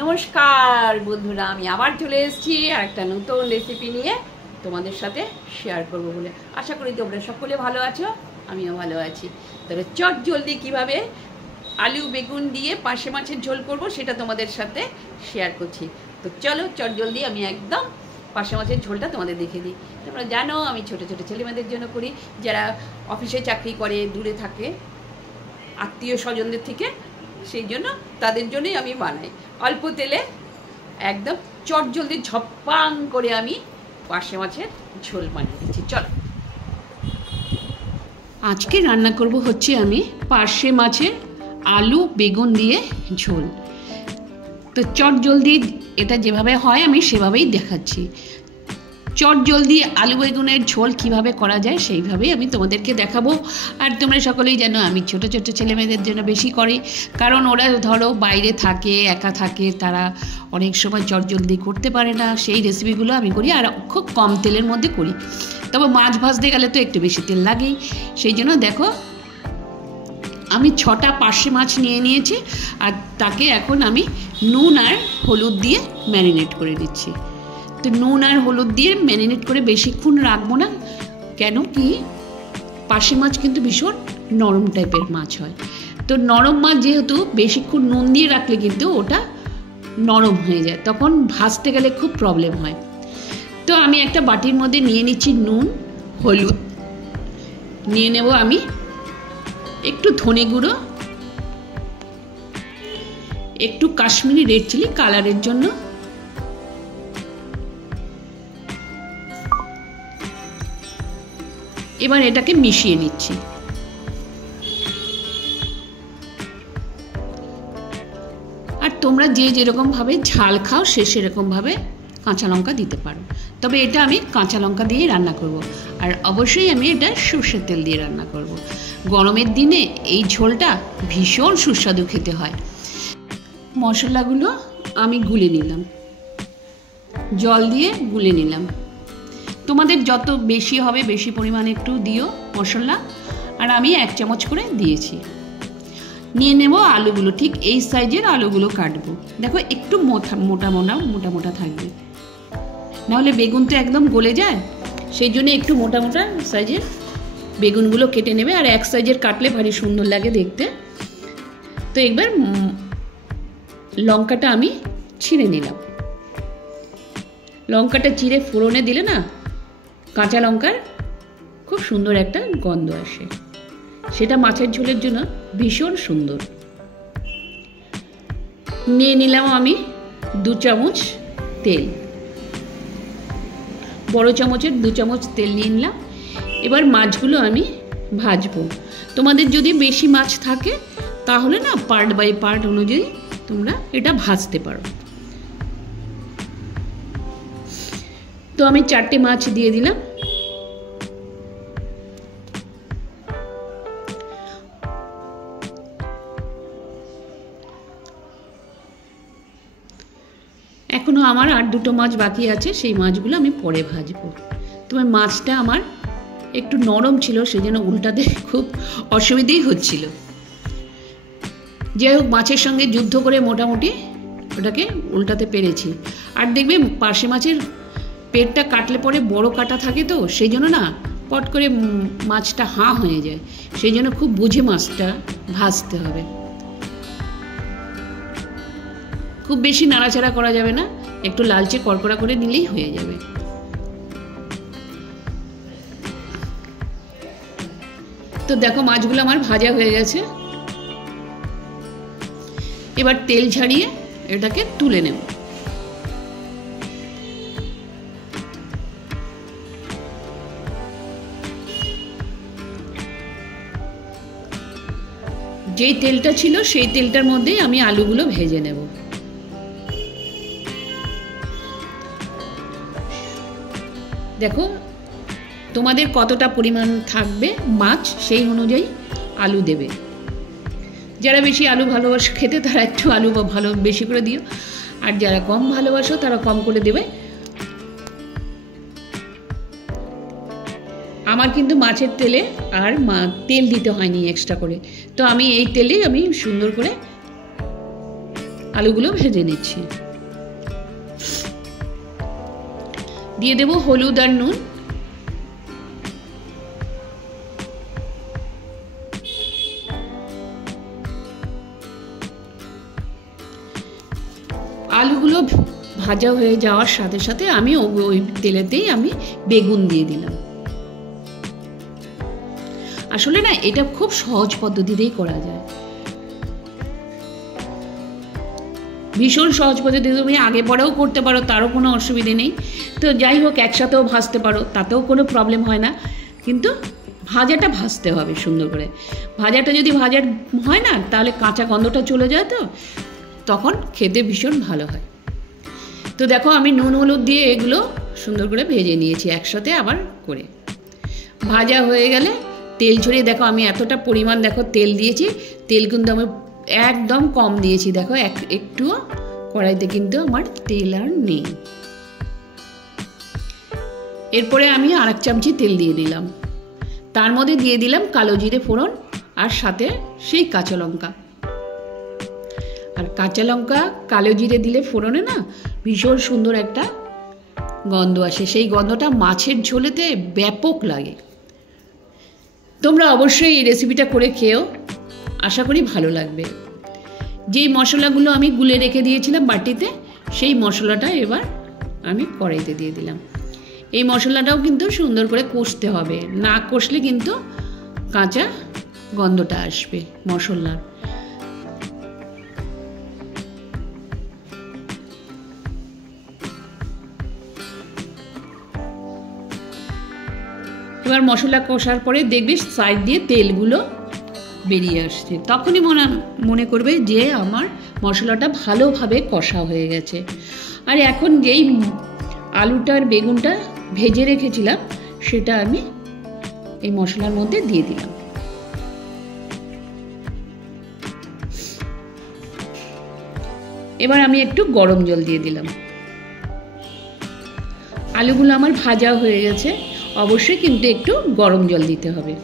নমস্কার বন্ধুরা, আমি আবার চলে এসেছি আর একটা নতুন রেসিপি নিয়ে তোমাদের সাথে শেয়ার করব বলে। আশা করি তোমরা সকলে ভালো আছো, আমিও ভালো আছি। তবে চট জলদি কীভাবে আলু বেগুন দিয়ে পার্শে মাছের ঝোল করব সেটা তোমাদের সাথে শেয়ার করছি। তো চলো চট জলদি আমি একদম পার্শে মাছের ঝোলটা তোমাদের দেখে দিই। তোমরা জানো আমি ছোটো ছোটো ছেলেমেয়েদের জন্য করি, যারা অফিসে চাকরি করে, দূরে থাকে আত্মীয় স্বজনদের থেকে, সেই জন্য তাদের জন্যই আমি বানাই। অল্প তেলে একদম চট জলদি ঝপ্পাং করে আমি পার্শে মাছের ঝোল বানিয়ে দিচ্ছি। চল, আজকে রান্না করব হচ্ছে আমি পার্শে মাছের আলু বেগুন দিয়ে ঝোল। তো চট জলদি এটা যেভাবে হয় আমি সেভাবেই দেখাচ্ছি। চট জলদি আলু বেগুনের ঝোল কিভাবে করা যায় সেইভাবেই আমি তোমাদেরকে দেখাবো। আর তোমরা সকলেই জানো আমি ছোটো ছোটো ছেলেমেয়েদের জন্য বেশি করি, কারণ ওরা ধরো বাইরে থাকে, একা থাকে, তারা অনেক সময় চট জলদি করতে পারে না। সেই রেসিপিগুলো আমি করি আর খুব কম তেলের মধ্যে করি। তবে মাছ ভাজতে গেলে তো একটু বেশি তেল লাগেই, সেই জন্য দেখো আমি 6টা পার্শে মাছ নিয়ে নিয়েছি আর তাকে এখন আমি নুন আর হলুদ দিয়ে ম্যারিনেট করে দিচ্ছি। তো নুন আর হলুদ দিয়ে ম্যারিনেট করে বেশিক্ষণ রাখবো না, কেন কি পার্শে মাছ কিন্তু ভীষণ নরম টাইপের মাছ হয়। তো নরম মাছ যেহেতু বেশিক্ষণ নুন দিয়ে রাখলে কিন্তু ওটা নরম হয়ে যায়, তখন ভাজতে গেলে খুব প্রবলেম হয়। তো আমি একটা বাটির মধ্যে নিয়ে নিচ্ছি নুন হলুদ, নিয়ে নেব আমি একটু ধনে গুঁড়ো, একটু কাশ্মীরি রেড চিলি কালারের জন্য, এবার এটাকে মিশিয়ে নিচ্ছি। আর তোমরা যে যেরকম ভাবে ঝাল খাও সে সেরকম ভাবে কাঁচা লঙ্কা দিতে পারো, তবে এটা আমি কাঁচা লঙ্কা দিয়ে রান্না করব। আর অবশ্যই আমি এটা সর্ষের তেল দিয়ে রান্না করব। গরমের দিনে এই ঝোলটা ভীষণ সুস্বাদু খেতে হয়। মশলাগুলো আমি গুলে নিলাম, জল দিয়ে গুলে নিলাম। তোমাদের যত বেশি হবে বেশি পরিমাণে একটু দিও মশলা, আর আমি 1 চামচ করে দিয়েছি। নিয়ে নেব আলুগুলো, ঠিক এই সাইজের আলুগুলো কাটবো। দেখো একটু মোটা মোটা থাকবে, নাহলে বেগুন তো একদম গলে যায়, সেই জন্য একটু মোটা মোটা সাইজের বেগুনগুলো কেটে নেবে। আর এক সাইজের কাটলে ভারী সুন্দর লাগে দেখতে। তো একবার লঙ্কাটা আমি ছিঁড়ে নিলাম। লঙ্কাটা চিড়ে ফোড়নে দিলে না কাঁচা লঙ্কার খুব সুন্দর একটা গন্ধ আসে, সেটা মাছের ঝোলের জন্য ভীষণ সুন্দর। নিয়ে নিলাম আমি 2 চামচ তেল, বড় চামচের 2 চামচ তেল নিয়ে নিলাম। এবার মাছগুলো আমি ভাজবো। তোমাদের যদি বেশি মাছ থাকে তাহলে না পার্ট বাই পার্ট অনুযায়ী তোমরা এটা ভাজতে পারো। তো আমি 4টে মাছ দিয়ে দিলাম। এখনো আমার আর 2টো মাছ বাকি আছে, সেই মাছগুলো আমি পরে ভাজবো। তবে মাছটা আমার একটু নরম ছিল, সেই জন্য উল্টাতে খুব অসুবিধেই হচ্ছিল। যাই হোক, মাছের সঙ্গে যুদ্ধ করে মোটামুটি ওটাকে উল্টাতে পেরেছি। আর দেখবে পার্শে মাছের পেটটা কাটলে পরে বড় কাটা থাকে, তো সেই জন্য না পট করে মাছটা হয়ে যায়, সেই জন্য খুব বুঝে মাছটা ভাজতে হবে। খুব বেশি নাড়াচাড়া করা যাবে না, একটু লালচে কড়কড়া করে নিলেই হয়ে যাবে। তো দেখো মাছগুলো আমার ভাজা হয়ে গেছে। এবার তেল ঝাড়িয়ে এটাকে তুলে নেব। যেই তেলটা ছিল সেই তেলটার মধ্যেই আমি আলুগুলো ভেজে নেব। দেখো তোমাদের কতটা পরিমাণ থাকবে মাছ সেই অনুযায়ী আলু দেবে। যারা বেশি আলু ভালোবাসো খেতে তারা একটু আলু ভালো বেশি করে দিও, আর যারা কম ভালোবাসো তারা কম করে দেবে। আমার কিন্তু মাছের তেলে আর তেল দিতে হয়নি এক্সট্রা করে, তো আমি এই তেলেই আমি সুন্দর করে আলুগুলো ভেজে নিচ্ছি। দিয়ে দেব হলুদ আর নুন। আলুগুলো ভাজা হয়ে যাওয়ার সাথে সাথে আমি ওই তেলেতেই আমি বেগুন দিয়ে দিলাম। আসলে না এটা খুব সহজ পদ্ধতিতেই করা যায়, ভীষণ সহজ পদ্ধতি। তুমি আগে পরেও করতে পারো, তারও কোনো অসুবিধে নেই। তো যাই হোক, একসাথেও ভাজতে পারো, তাতেও কোনো প্রবলেম হয় না। কিন্তু ভাজাটা ভাজতে হবে সুন্দর করে। ভাজাটা যদি ভাজার হয় না, তাহলে কাঁচা গন্ধটা চলে যায়, তো তখন খেতে ভীষণ ভালো হয়। তো দেখো আমি নুন হলুদ দিয়ে এগুলো সুন্দর করে ভেজে নিয়েছি একসাথে আবার করে। ভাজা হয়ে গেলে তেল ছড়িয়ে, দেখো আমি এতটা পরিমাণ দেখো তেল দিয়েছি। তেল কিন্তু আমি একদম কম দিয়েছি, দেখো একটুও কড়াইতে কিন্তু আমার তেল আর নেই। এরপরে আমি আরেক চামচি তেল দিয়ে দিলাম, তার মধ্যে দিয়ে দিলাম কালো জিরে ফোড়ন, আর সাথে সেই কাঁচা লঙ্কা। আর কাঁচা লঙ্কা কালো জিরে দিলে ফোড়নে না ভীষণ সুন্দর একটা গন্ধ আসে, সেই গন্ধটা মাছের ঝোলেতে ব্যাপক লাগে। তোমরা অবশ্যই এই রেসিপিটা করে খেও, আশা করি ভালো লাগবে। যেই মশলাগুলো আমি গুলে রেখে দিয়েছিলাম বাটিতে, সেই মশলাটা এবার আমি কড়াইতে দিয়ে দিলাম। এই মশলাটাও কিন্তু সুন্দর করে কষতে হবে, না কষলে কিন্তু কাঁচা গন্ধটা আসবে মশলার। এবার মশলা কষার পরে দেখবে সাইড দিয়ে তেলগুলো বেরিয়ে আসছে, তখনই মনে করবে যে আমার মশলাটা ভালোভাবে কষা হয়ে গেছে। আর এখন যেই আলুটা আর বেগুনটা ভেজে রেখেছিলাম, সেটা আমি এই মশলার মধ্যে দিয়ে দিলাম। এবার আমি একটু গরম জল দিয়ে দিলাম। আলুগুলো আমার ভাজা হয়ে গেছে, অবশ্যই কিন্তু একটু গরম জল দিতে হবে।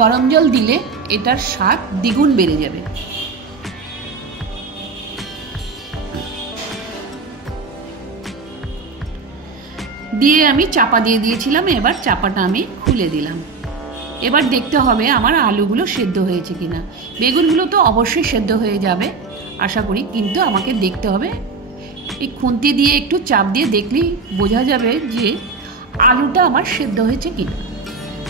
গরম জল দিলে এটার স্বাদ দ্বিগুণ বেড়ে যাবে। দিয়ে আমি চাপা দিয়ে দিয়েছিলাম, এবার চাপাটা আমি খুলে দিলাম। এবার দেখতে হবে আমার আলুগুলো সেদ্ধ হয়েছে কিনা। বেগুনগুলো তো অবশ্যই সেদ্ধ হয়ে যাবে আশা করি, কিন্তু আমাকে দেখতে হবে। এই খুন্তি দিয়ে একটু চাপ দিয়ে দেখলেই বোঝা যাবে যে আলুটা আমার সেদ্ধ হয়েছে কিনা।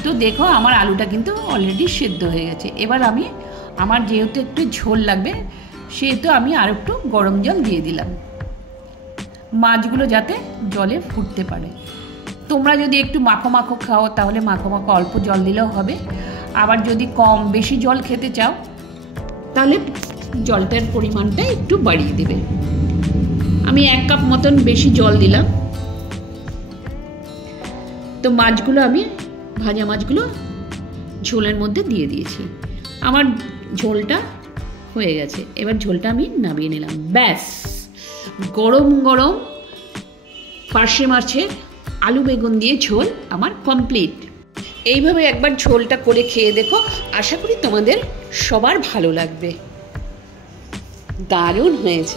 তো দেখো আমার আলুটা কিন্তু অলরেডি সেদ্ধ হয়ে গেছে। এবার আমি আমার যেহেতু একটু ঝোল লাগবে, সেহেতু আমি আর একটু গরম জল দিয়ে দিলাম, মাছগুলো যাতে জলে ফুটতে পারে। তোমরা যদি একটু মাখো মাখো খাও, তাহলে মাখো মাখো অল্প জল দিলেও হবে। আবার যদি বেশি জল খেতে চাও, তাহলে জলটার পরিমাণটা একটু বাড়িয়ে দেবে। আমি 1 কাপ মতন বেশি জল দিলাম। তো মাছগুলো আমি ভাজা মাছগুলো ঝোলের মধ্যে দিয়ে দিয়েছি। আমার ঝোলটা হয়ে গেছে, এবার ঝোলটা আমি নামিয়ে নিলাম। ব্যাস, গরম গরম পার্শে মাছের আলু বেগুন দিয়ে ঝোল আমার কমপ্লিট। এইভাবে একবার ঝোলটা করে খেয়ে দেখো, আশা করি তোমাদের সবার ভালো লাগবে। দারুণ হয়েছে।